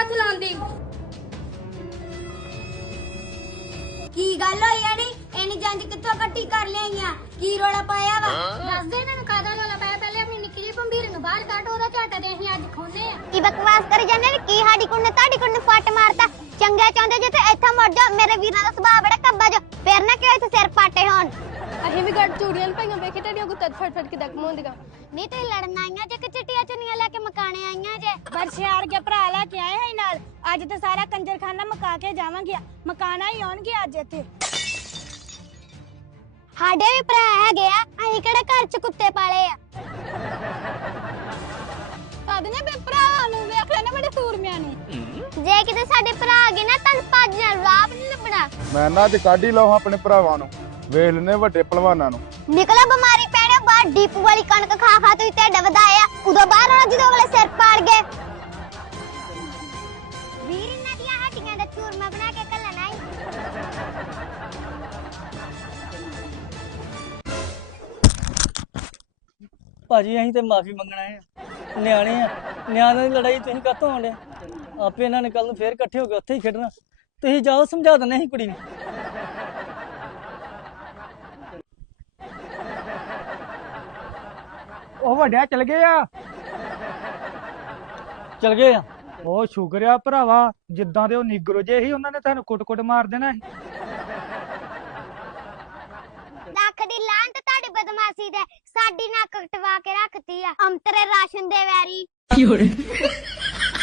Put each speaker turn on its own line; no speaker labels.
हथ लांदी
की गल होई आड़ी एनी जंज कित्थों कट्ठी कर लियाईयां की रोला पाया वा
दस दे इन्हां कादा रोला पाया पहले अपनी निक्की जी भंबीर नु बाहर काट ओदा झाटा दे असीं अज खोने आ
की बकवास करी जांदे ने की साडी कुड़ी ने ताडी कुड़ी ने फट मारता चंगा चाहुंदे जे ते इत्थे मुड़ जा मेरे वीरां दा सुभाਅ बड़ा कब्बा जो फिर ना कि इत्थे सिर पाटे होण
ਅਸੀਂ ਵੀ ਗੱਡ ਚੂੜੀਆਂ ਪਾਈਆਂ ਵੇਖੀ ਤੇਰੀਆਂ ਗੁੱਤਾਂ ਫਟ ਫਟ ਕੇ ਦਕ ਮੋਂਦੀਆਂ
ਨੀ ਤੇ ਲੜਨ ਆਈਆਂ ਜੇ ਕਿ ਚਿੱਟੀਆਂ ਚੁੰਨੀਆਂ ਲੈ ਕੇ ਮਕਾਣੇ ਆਈਆਂ ਜੇ
ਬਰਸ਼ਿਆਰ ਕੇ ਭਰਾ ਲੈ ਕੇ ਆਏ ਹੈ ਨਾਲ ਅੱਜ ਤੇ ਸਾਰਾ ਕੰਜਰਖਾਨਾ ਮਕਾ ਕੇ ਜਾਵਾਂਗੇ ਮਕਾਨਾ ਹੀ ਆਉਣਗੇ ਅੱਜ ਇੱਥੇ
ਸਾਡੇ ਵੀ ਭਰਾ ਹੈਗੇ ਆ ਅਸੀਂ ਕਿਹੜੇ ਘਰ ਚ ਕੁੱਤੇ ਪਾਲੇ ਆ
ਤਦ ਨੇ ਬੇ ਭਰਾ ਨੂੰ ਵੇਖ ਲੈਣਾ ਬੜੇ ਸੂਰਮਿਆਂ ਨੂੰ
ਜੇ ਕਿਤੇ ਸਾਡੇ ਭਰਾ ਆ ਗਏ ਨਾ ਤਾਂ ਭੱਜ ਨਾਲ ਰਾਹ ਨਹੀਂ ਲੱਭਣਾ
ਮੈਂ ਨਾ ਅੱਜ ਕੱਢ ਹੀ ਲਵਾਂ ਆਪਣੇ ਭਰਾਵਾਂ ਨੂੰ ਵੇਖ ਲੈਨੇ ਵੱਡੇ ਪਹਿਲਵਾਨਾਂ ਨੂੰ
ਨਿਕਲਾ ਬਿਮਾਰੀ ਪੈਣੇ ਬਾਹਰ ਡੀਪੂ ਵਾਲੀ ਕਣਕ ਖਾ ਖਾ ਤੁਸੀਂ ਢਿੱਡ ਵਧਾਇਆ ਉਦੋਂ ਬਾਹਰ ਆਉਣਾ ਜਦੋਂ ਅਗਲੇ ਸਿਰ ਪਾੜ ਗਏ ਵੀਰ ਇਹਨਾਂ ਦੀਆਂ ਹੱਡੀਆਂ ਦਾ ਚੂਰਮਾ ਬਣਾ ਕੇ ਘੱਲਣਾ ਈ
ਭਾਜੀ ਅਸੀਂ ਤੇ ਮਾਫੀ ਮੰਗਣਾ ਹੈ ਨਿਆਣੇ ਆ ਨਿਆਣਿਆਂ ਦੀ ਲੜਾਈ ਤੁਸੀਂ ਕਾਹਤੋਂ ਆਉਂਦੇ ਆਪੇ ਇਹਨਾਂ ਨੇ ਕੱਲ ਨੂੰ ਫੇਰ ਇਕੱਠੇ ਹੋ ਕੇ ਉੱਥੇ ਹੀ ਖੇਡਣਾ ਤੁਸੀਂ ਜਾਓ ਸਮਝਾ ਦਿੰਦੇ ਅਸੀਂ ਕੁੜੀ ਨੂੰ
ਉਹ ਵੱਡਿਆ ਚਲ ਗਏ ਆ
ਚਲ ਗਏ ਆ
ਉਹ ਸ਼ੁਕਰ ਆ ਭਰਾਵਾ ਜਿੱਦਾਂ ਦੇ ਉਹ ਨਿਗਰੋ ਜੇ ਸੀ ਉਹਨਾਂ ਨੇ ਤੁਹਾਨੂੰ ਕੁੱਟ-ਕੁੱਟ ਮਾਰ ਦੇਣਾ ਸੀ
ਲੱਖ ਦੀ ਲਾਂਤ ਤੁਹਾਡੀ ਬਦਮਾਸ਼ੀ ਦੇ ਸਾਡੀ ਨੱਕ ਕਟਵਾ ਕੇ ਰੱਖਤੀ ਆ ਅੰਤਰੇ ਰਾਸ਼ਨ ਦੇ ਵੈਰੀ